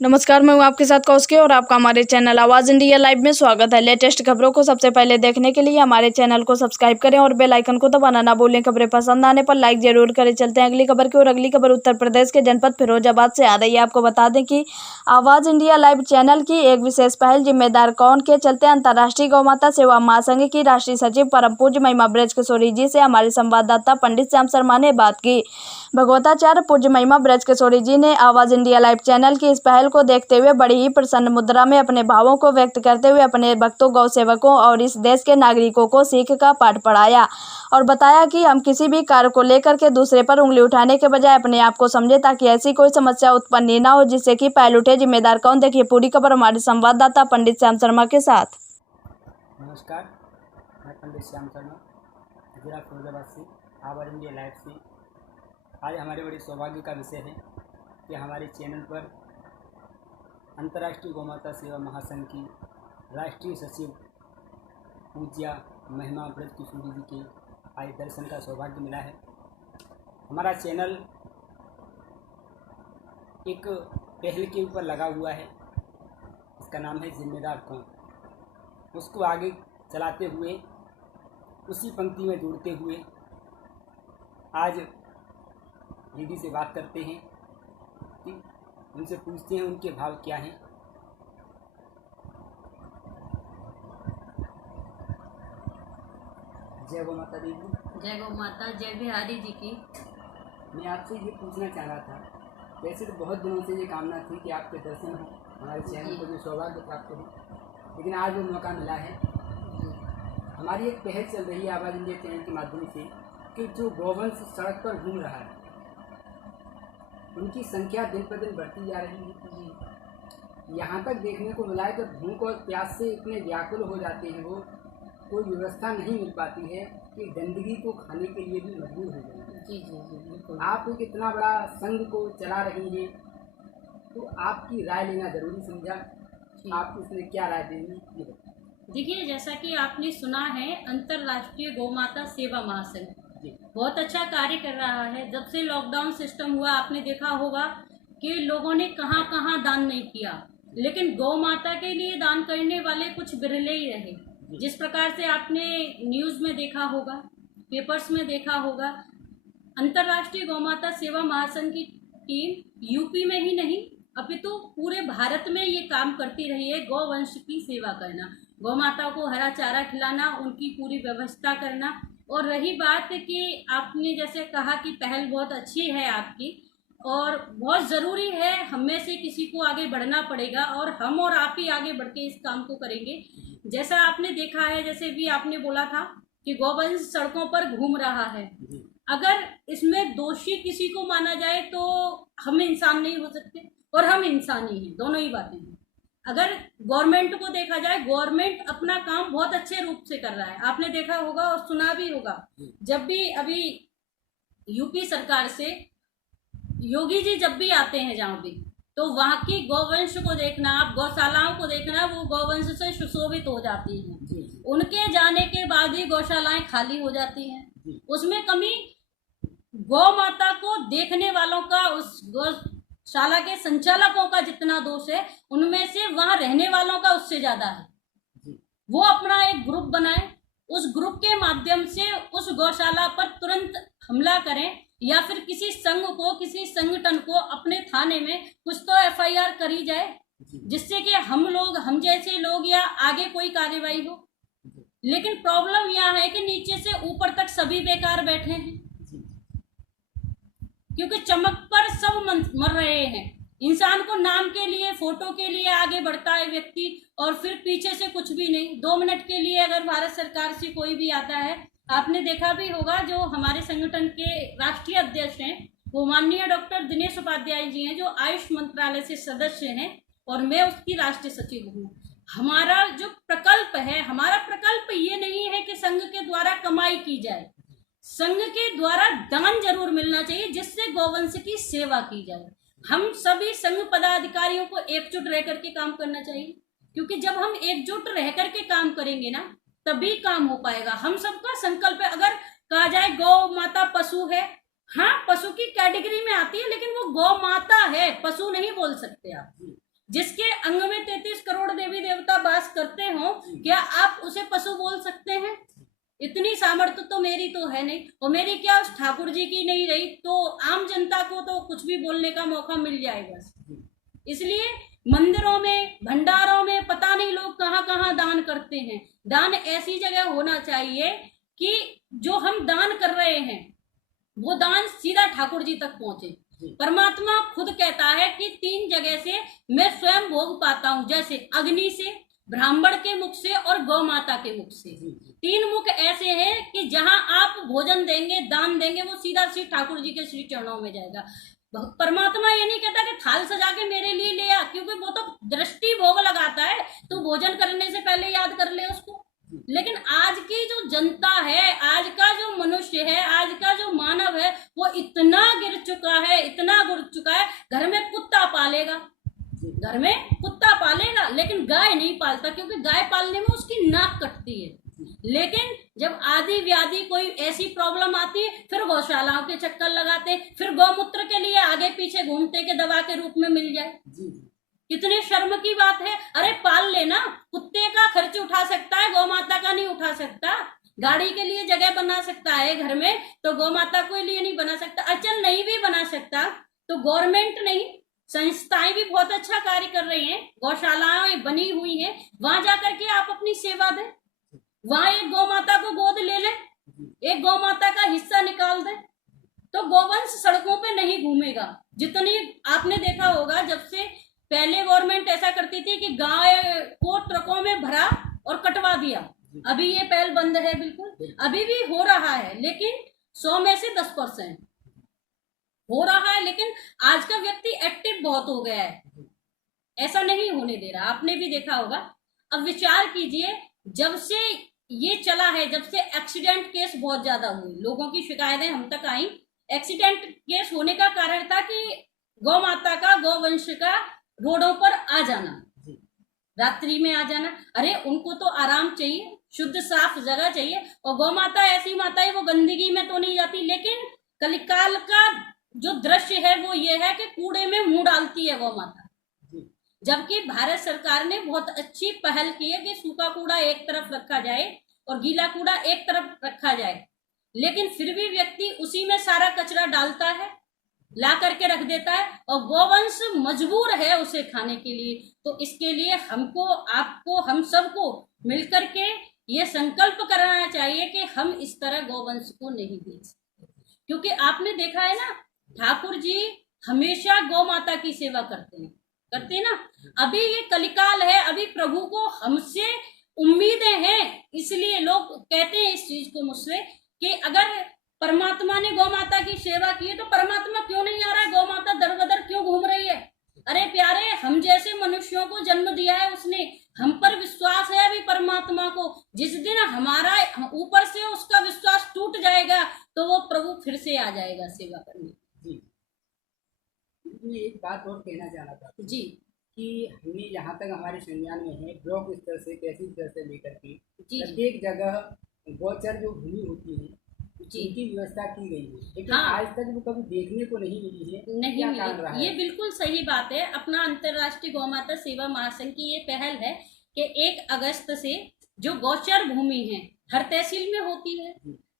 नमस्कार, मैं हूं आपके साथ कौशिकी और आपका हमारे चैनल आवाज़ इंडिया लाइव में स्वागत है। लेटेस्ट खबरों को सबसे पहले देखने के लिए हमारे चैनल को सब्सक्राइब करें और बेल आइकन को दबाना ना भूलें। खबरें पसंद आने पर लाइक जरूर करें। चलते हैं अगली खबर की और अगली खबर उत्तर प्रदेश के जनपद फिरोजाबाद से आ रही है। आपको बता दें कि आवाज़ इंडिया लाइव चैनल की एक विशेष पहल जिम्मेदार कौन के चलते अंतर्राष्ट्रीय गौ माता सेवा महासंघ की राष्ट्रीय सचिव परम पूज्य महिमा ब्रजकिशोरी जी से हमारे संवाददाता पंडित श्याम शर्मा ने बात की। भगवताचार्य पूज्य महिमा ब्रजकिशोरी जी ने आवाज़ इंडिया लाइव चैनल की इस पहल को देखते हुए बड़ी ही प्रसन्न मुद्रा में अपने भावों को व्यक्त करते हुए अपने भक्तों, गौ सेवकों और इस देश के नागरिकों को सीख का पाठ पढ़ाया और बताया कि हम किसी भी कार्य को लेकर के दूसरे पर उंगली उठाने के बजाय अपने आप को समझे ताकि ऐसी कोई समस्या उत्पन्न ही ना हो जिससे कि पहल उठे। जिम्मेदार कौन, देखिए पूरी खबर हमारे संवाददाता पंडित श्याम शर्मा के साथ। नमस्कार, मैं पंडित श्याम शर्मा, जिला फिरोजाबाद से आवाज़ इंडिया लाइव से। आज हमारे बड़े सौभाग्य का विषय है कि हमारे चैनल पर अंतर्राष्ट्रीय गौ माता सेवा महासंघ की राष्ट्रीय सचिव पूज्या महिमा ब्रजकिशोरी जी के आज दर्शन का सौभाग्य मिला है। हमारा चैनल एक पहल के ऊपर लगा हुआ है, इसका नाम है जिम्मेदार कौन। उसको आगे चलाते हुए, उसी पंक्ति में जोड़ते हुए आज दीदी से बात करते हैं कि उनसे पूछते हैं उनके भाव क्या हैं। जय गौ माता दीदी। जय गौ माता, जय बिहारी जी की। मैं आपसे ये पूछना चाह रहा था, वैसे तो बहुत दिनों से ये कामना थी कि आपके दर्शन हो, हमारे चैनल को जो सौभाग्य प्राप्त हो, लेकिन आज वो मौका मिला है। हमारी एक पहल चल रही है आवाज़ इंडिया चैनल के माध्यम से कि जो गौवंश सड़क पर घूम रहा है उनकी संख्या दिन पर दिन बढ़ती जा रही है। यहाँ तक देखने को मिला है जब भूख और प्यास से इतने व्याकुल हो जाते हैं, वो कोई व्यवस्था नहीं मिल पाती है कि गंदगी को खाने के लिए भी मजबूर हो जाएंगे। जी जी जी बिल्कुल। आप एक इतना बड़ा संघ को चला रही हैं, तो आपकी राय लेना जरूरी समझा। आप इसमें क्या राय देंगी ये बताइए। देखिए, जैसा कि आपने सुना है, अंतर्राष्ट्रीय गौ माता सेवा महासंघ बहुत अच्छा कार्य कर रहा है। जब से लॉकडाउन सिस्टम हुआ, आपने देखा होगा कि लोगों ने कहाँ कहाँ दान नहीं किया, लेकिन गौ माता के लिए दान करने वाले कुछ बिरले ही रहे। जिस प्रकार से आपने न्यूज़ में देखा होगा, पेपर्स में देखा होगा, अंतर्राष्ट्रीय गौ माता सेवा महासंघ की टीम यूपी में ही नहीं अपितु पूरे भारत में ये काम करती रही है, गौवंश की सेवा करना, गौ माता को हरा चारा खिलाना, उनकी पूरी व्यवस्था करना। और रही बात कि आपने जैसे कहा कि पहल बहुत अच्छी है आपकी और बहुत ज़रूरी है, हम में से किसी को आगे बढ़ना पड़ेगा और हम और आप ही आगे बढ़ के इस काम को करेंगे। जैसा आपने देखा है, जैसे भी आपने बोला था कि गौवंश सड़कों पर घूम रहा है, अगर इसमें दोषी किसी को माना जाए तो हम इंसान नहीं हो सकते और हम इंसान ही हैं, दोनों ही बातें हैं। अगर गवर्नमेंट को देखा जाए, गवर्नमेंट अपना काम बहुत अच्छे रूप से कर रहा है। आपने देखा होगा और सुना भी होगा, जब भी अभी यूपी सरकार से योगी जी जब भी आते हैं जहाँ भी, तो वहाँ की गौवंश को देखना, आप गौशालाओं को देखना, वो गौवंश से सुशोभित हो जाती हैं। उनके जाने के बाद ही गौशालाएं खाली हो जाती हैं। उसमें कमी गौ माता को देखने वालों का, उस गौशाला के संचालकों का जितना दोष है, उनमें से वहां रहने वालों का उससे ज्यादा है। वो अपना एक ग्रुप बनाए, उस ग्रुप के माध्यम से उस गौशाला पर तुरंत हमला करें या फिर किसी संघ को, किसी संगठन को अपने थाने में कुछ तो एफआईआर करी जाए, जिससे कि हम जैसे लोग या आगे कोई कार्रवाई हो। लेकिन प्रॉब्लम यह है कि नीचे से ऊपर तक सभी बेकार बैठे हैं, क्योंकि चमक पर सब मर रहे हैं। इंसान को नाम के लिए, फोटो के लिए आगे बढ़ता है व्यक्ति और फिर पीछे से कुछ भी नहीं। 2 मिनट के लिए अगर भारत सरकार से कोई भी आता है, आपने देखा भी होगा, जो हमारे संगठन के राष्ट्रीय अध्यक्ष हैं वो माननीय डॉक्टर दिनेश उपाध्याय जी हैं, जो आयुष मंत्रालय से सदस्य हैं और मैं उसकी राष्ट्रीय सचिव हूँ। हमारा जो प्रकल्प है, हमारा प्रकल्प ये नहीं है कि संघ के द्वारा कमाई की जाए, संघ के द्वारा दान जरूर मिलना चाहिए जिससे गौवंश की सेवा की जाए। हम सभी संघ पदाधिकारियों को एकजुट रह करके काम करना चाहिए, क्योंकि जब हम एकजुट रह करके काम करेंगे ना, तभी काम हो पाएगा। हम सबका संकल्प है। अगर कहा जाए गौ माता पशु है, हाँ पशु की कैटेगरी में आती है, लेकिन वो गौ माता है, पशु नहीं बोल सकते आप। जिसके अंग में 33 करोड़ देवी देवता वास करते हो, क्या आप उसे पशु बोल सकते हैं? इतनी सामर्थ्य तो मेरी तो है नहीं, और मेरी क्या उस ठाकुर जी की नहीं रही, तो आम जनता को तो कुछ भी बोलने का मौका मिल जाएगा। इसलिए मंदिरों में, भंडारों में पता नहीं लोग कहाँ कहाँ दान करते हैं। दान ऐसी जगह होना चाहिए कि जो हम दान कर रहे हैं वो दान सीधा ठाकुर जी तक पहुंचे। परमात्मा खुद कहता है कि 3 जगह से मैं स्वयं भोग पाता हूं, जैसे अग्नि से, ब्राह्मण के मुख से और गौ माता के मुख से। 3 मुख ऐसे हैं कि जहां आप भोजन देंगे, दान देंगे, वो सीधा सीधा ठाकुर जी के श्री चरणों में जाएगा। परमात्मा ये नहीं कहता कि थाल सजा के मेरे लिए ले आ, क्योंकि वो तो दृष्टि भोग लगाता है, तो भोजन करने से पहले याद कर ले उसको। लेकिन आज की जो जनता है, आज का जो मनुष्य है, आज का जो मानव है, वो इतना गिर चुका है, इतना गिर चुका है, घर में कुत्ता पालेगा, घर में कुत्ता पालेगा, लेकिन गाय नहीं पालता, क्योंकि गाय पालने में उसकी नाक कटती है। लेकिन जब आदि व्याधि कोई ऐसी प्रॉब्लम आती है, फिर गौशालाओं के चक्कर लगाते, फिर गौमूत्र के लिए आगे पीछे घूमते कि दवा के रूप में मिल जाए। कितने शर्म की बात है। अरे पाल लेना, कुत्ते का खर्च उठा सकता है, गौ माता का नहीं उठा सकता। गाड़ी के लिए जगह बना सकता है घर में, तो गौ माता के लिए नहीं बना सकता। अचल नहीं भी बना सकता तो गवर्नमेंट नहीं, संस्थाएं भी बहुत अच्छा कार्य कर रही हैं, गौशालाएं बनी हुई हैं, वहां जाकर के आप अपनी सेवा दें। वहां एक गौ माता को गोद ले लें, एक गौ माता का हिस्सा निकाल दें, तो गोवंश सड़कों पे नहीं घूमेगा। जितनी आपने देखा होगा, जब से पहले गवर्नमेंट ऐसा करती थी कि गाय को ट्रकों में भरा और कटवा दिया, अभी ये पहल बंद है बिल्कुल। अभी भी हो रहा है, लेकिन 100 में से 10% हो रहा है। लेकिन आज का व्यक्ति एक्टिव बहुत हो गया है, ऐसा नहीं होने दे रहा। आपने भी देखा होगा। अब विचार कीजिए, जब से ये चला है, जब से एक्सीडेंट केस बहुत ज्यादा हुए, लोगों की शिकायतें हम तक आई। एक्सीडेंट केस होने का कारण था कि गौ माता का, गौवंश का रोडों पर आ जाना, रात्रि में आ जाना। अरे उनको तो आराम चाहिए, शुद्ध साफ जगह चाहिए, और गौ माता ऐसी माता है, वो गंदगी में तो नहीं जाती। लेकिन कलिकाल का जो दृश्य है वो ये है कि कूड़े में मुंह डालती है गौ माता। जबकि भारत सरकार ने बहुत अच्छी पहल की है कि सूखा कूड़ा एक तरफ रखा जाए और गीला कूड़ा एक तरफ रखा जाए, लेकिन फिर भी व्यक्ति उसी में सारा कचरा डालता है, ला करके रख देता है, और गोवंश मजबूर है उसे खाने के लिए। तो इसके लिए हमको, आपको, हम सबको मिलकर के ये संकल्प करना चाहिए कि हम इस तरह गोवंश को नहीं बेच सकते। क्योंकि आपने देखा है ना, ठाकुर जी हमेशा गौ माता की सेवा करते हैं ना। अभी ये कलिकाल है, अभी प्रभु को हमसे उम्मीदें हैं, इसलिए लोग कहते हैं इस चीज को मुझसे कि अगर परमात्मा ने गौ माता की सेवा की है तो परमात्मा क्यों नहीं आ रहा है, गौ माता दर बदर क्यों घूम रही है। अरे प्यारे, हम जैसे मनुष्यों को जन्म दिया है उसने, हम पर विश्वास है अभी परमात्मा को। जिस दिन हमारा ऊपर से उसका विश्वास टूट जाएगा तो वो प्रभु फिर से आ जाएगा सेवा करने। मैं एक बात और कहना चाह रहा था जी, कि हमें यहाँ तक हमारे संज्ञान में है, ब्लॉक स्तर से, तहसील स्तर से लेकर के प्रत्येक जगह गौचर जो भूमि होती है उनकी व्यवस्था की गई है, लेकिन आज तक वो कभी देखने को नहीं मिली है। नहीं मिली। ये बिल्कुल सही बात है। अपना अंतर्राष्ट्रीय गौ माता सेवा महासंघ की ये पहल है कि 1 अगस्त से जो गौचर भूमि है हर तहसील में होती है,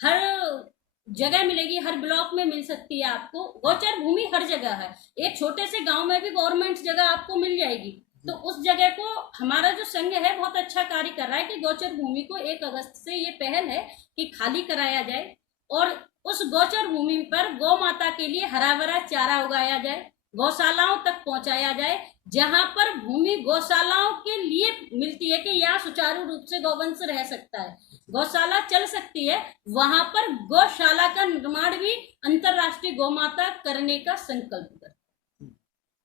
हर जगह मिलेगी, हर ब्लॉक में मिल सकती है आपको। गौचर भूमि हर जगह है, एक छोटे से गांव में भी गवर्नमेंट जगह आपको मिल जाएगी। तो उस जगह को हमारा जो संघ है बहुत अच्छा कार्य कर रहा है कि गौचर भूमि को 1 अगस्त से ये पहल है कि खाली कराया जाए और उस गौचर भूमि पर गौ माता के लिए हरा भरा चारा उगाया जाए, गौशालाओं तक पहुंचाया जाए, जहां पर भूमि गौशालाओं के लिए मिलती है कि यहाँ सुचारू रूप से गौवंश रह सकता है, गौशाला चल सकती है, वहां पर गौशाला का निर्माण भी अंतर्राष्ट्रीय गौ माता करने का संकल्प कर।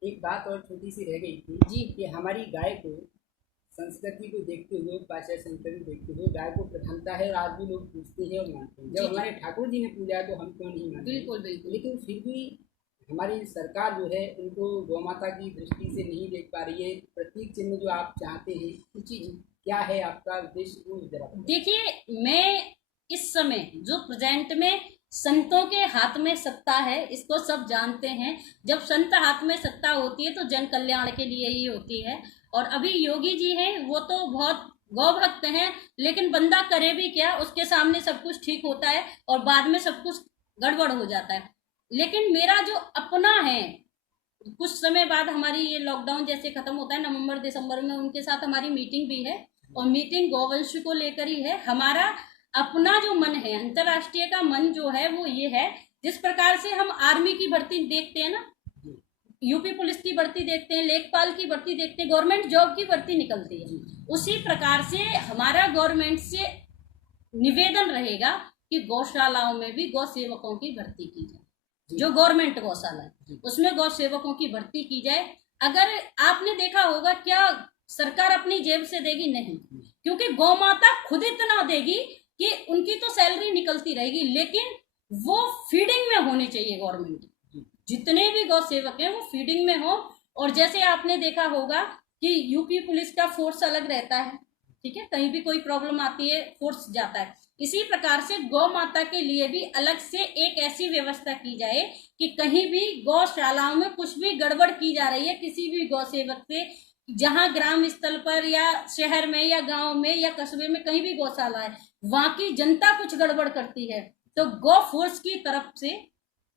एक बात और छोटी सी रह गई थी जी, कि हमारी गाय को, संस्कृति को देखते हुए, पाश्चात्य संस्कृति को देखते हुए गाय को प्रधानता है और आज भी लोग पूछते हैं और मानते हैं। जब हमारे ठाकुर जी ने पूजा तो हम क्यों नहीं मानते। बिल्कुल बिल्कुल। लेकिन फिर भी हमारी सरकार जो है उनको गौ माता की दृष्टि से नहीं देख पा रही है। प्रतीक चिन्ह जो आप चाहते हैं जी, क्या है आपका उद्देश्य, वो जरा देखिए। मैं इस समय जो प्रेजेंट में संतों के हाथ में सत्ता है, इसको सब जानते हैं। जब संत हाथ में सत्ता होती है तो जन कल्याण के लिए ही होती है। और अभी योगी जी हैं, वो तो बहुत गौ भक्त हैं, लेकिन बंदा करे भी क्या, उसके सामने सब कुछ ठीक होता है और बाद में सब कुछ गड़बड़ हो जाता है। लेकिन मेरा जो अपना है, कुछ समय बाद हमारी ये लॉकडाउन जैसे खत्म होता है नवंबर दिसंबर में, उनके साथ हमारी मीटिंग भी है और मीटिंग गौवंश को लेकर ही है। हमारा अपना जो मन है, अंतर्राष्ट्रीय का मन जो है वो ये है, जिस प्रकार से हम आर्मी की भर्ती देखते हैं ना, यूपी पुलिस की भर्ती देखते हैं, लेखपाल की भर्ती देखते हैं, गवर्नमेंट जॉब की भर्ती निकलती है, उसी प्रकार से हमारा गवर्नमेंट से निवेदन रहेगा कि गौशालाओं में भी गौ सेवकों की भर्ती की जाए। जो गवर्नमेंट गौशाला है उसमें गौ सेवकों की भर्ती की जाए। अगर आपने देखा होगा, क्या सरकार अपनी जेब से देगी? नहीं, क्योंकि गौ माता खुद इतना देगी कि उनकी तो सैलरी निकलती रहेगी, लेकिन वो फीडिंग में होनी चाहिए। गवर्नमेंट जितने भी गौ सेवक हैं वो फीडिंग में हो। और जैसे आपने देखा होगा कि यूपी पुलिस का फोर्स अलग रहता है, ठीक है, कहीं भी कोई प्रॉब्लम आती है फोर्स जाता है। इसी प्रकार से गौ माता के लिए भी अलग से एक ऐसी व्यवस्था की जाए कि कहीं भी गौशालाओं में कुछ भी गड़बड़ की जा रही है किसी भी गौ सेवक से, जहां ग्राम स्थल पर या शहर में या गांव में या कस्बे में कहीं भी गौशाला है, वहां की जनता कुछ गड़बड़ करती है तो गौ फोर्स की तरफ से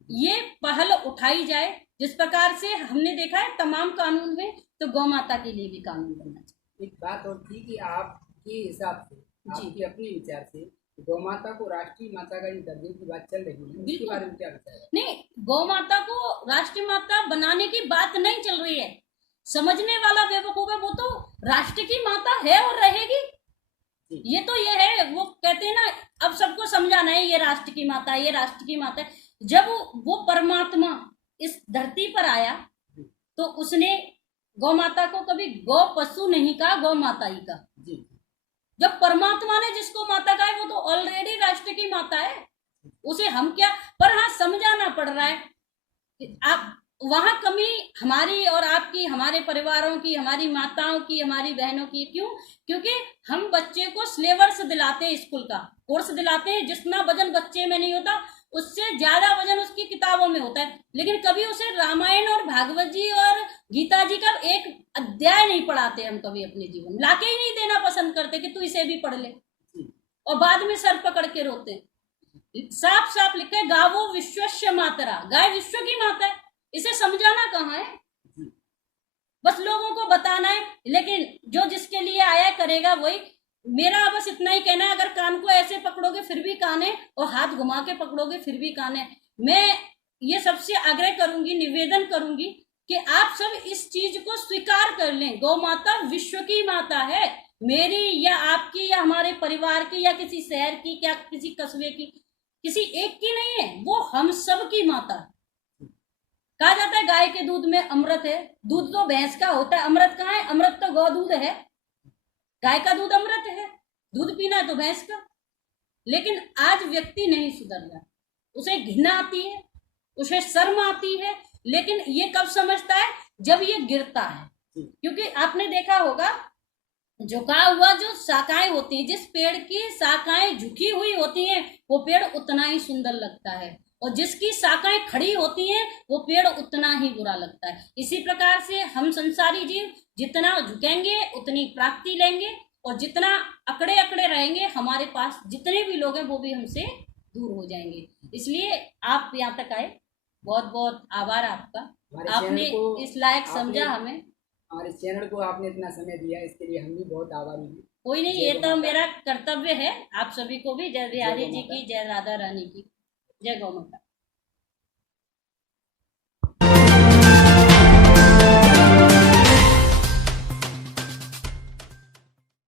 ये पहल उठाई जाए। जिस प्रकार से हमने देखा है तमाम कानून में, तो गौ माता के लिए भी कानून बनना चाहिए। एक बात और थी कि आपके हिसाब से, आपकी अपने विचार से गौ माता को राष्ट्रीय माता का जो दर्जे की बात चल रही है, इसके बारे में क्या विचार है? नहीं, गौ माता को राष्ट्रीय माता बनाने की बात नहीं चल रही है। समझने वाला बेवकूफ है, वो तो राष्ट्र की माता है और रहेगी। ये तो ये है, वो कहते हैं ना, अब सबको समझाना है ये राष्ट्र की माता है, ये राष्ट्र की माता है। जब वो परमात्मा इस धरती पर आया तो उसने गौ माता को कभी गौ पशु नहीं कहा, गौ माता ही कहा। जब परमात्मा ने जिसको माता कहा है वो तो ऑलरेडी राष्ट्र की माता है, उसे हम क्या, पर हाँ समझाना पड़ रहा है। आप वहां कमी हमारी और आपकी, हमारे परिवारों की, हमारी माताओं की, हमारी बहनों की। क्यों? क्योंकि हम बच्चे को सिलेबस दिलाते हैं, स्कूल का कोर्स दिलाते हैं, जितना वजन बच्चे में नहीं होता उससे ज्यादा वजन उसकी किताबों में होता है, लेकिन कभी उसे रामायण और भागवत जी और गीता जी का एक अध्याय नहीं पढ़ाते। हम कभी अपने जीवन में लाके ही नहीं देना पसंद करते कि तू इसे भी पढ़ ले, और बाद में सर पकड़ के रोते। साफ साफ लिखा है, गावो विश्वस्य मातरा, गाय विश्व की माता है। इसे समझाना कहाँ है, बस लोगों को बताना है। लेकिन जो जिसके लिए आया करेगा वही। मेरा बस इतना ही कहना है, अगर कान को ऐसे पकड़ोगे फिर भी कान है, और हाथ घुमा के पकड़ोगे फिर भी कान है। मैं ये सबसे आग्रह करूंगी, निवेदन करूंगी कि आप सब इस चीज को स्वीकार कर लें। गौ माता विश्व की माता है, मेरी या आपकी या हमारे परिवार की या किसी शहर की या किसी कस्बे की, किसी एक की नहीं है, वो हम सब की माता है। कहा जाता है गाय के दूध में अमृत है, दूध तो भैंस का होता है, अमृत कहाँ है? अमृत तो गौ दूध है, गाय का दूध अमृत है, दूध पीना है तो भैंस का। लेकिन आज व्यक्ति नहीं सुधर रहा, उसे घृणा आती है, उसे शर्म आती है, लेकिन ये कब समझता है? जब ये गिरता है। क्योंकि आपने देखा होगा, झुका हुआ जो शाखाएं होती हैं, जिस पेड़ की शाखाएं झुकी हुई होती हैं वो पेड़ उतना ही सुंदर लगता है, और जिसकी शाखाएं खड़ी होती हैं वो पेड़ उतना ही बुरा लगता है। इसी प्रकार से हम संसारी जीव जितना झुकेंगे उतनी प्राप्ति लेंगे, और जितना अकड़े अकड़े रहेंगे हमारे पास जितने भी लोग हैं वो भी हमसे दूर हो जाएंगे। इसलिए आप यहाँ तक आए, बहुत बहुत आभार आपका, आपने इस लायक समझा हमें। हमारे चैनल को आपने इतना समय दिया, इसके लिए हम भी बहुत आभारी हैं। कोई नहीं, ये तो मेरा कर्तव्य है। आप सभी को भी जय बिहारी जी की, जय राधा रानी की, जय गौ माता।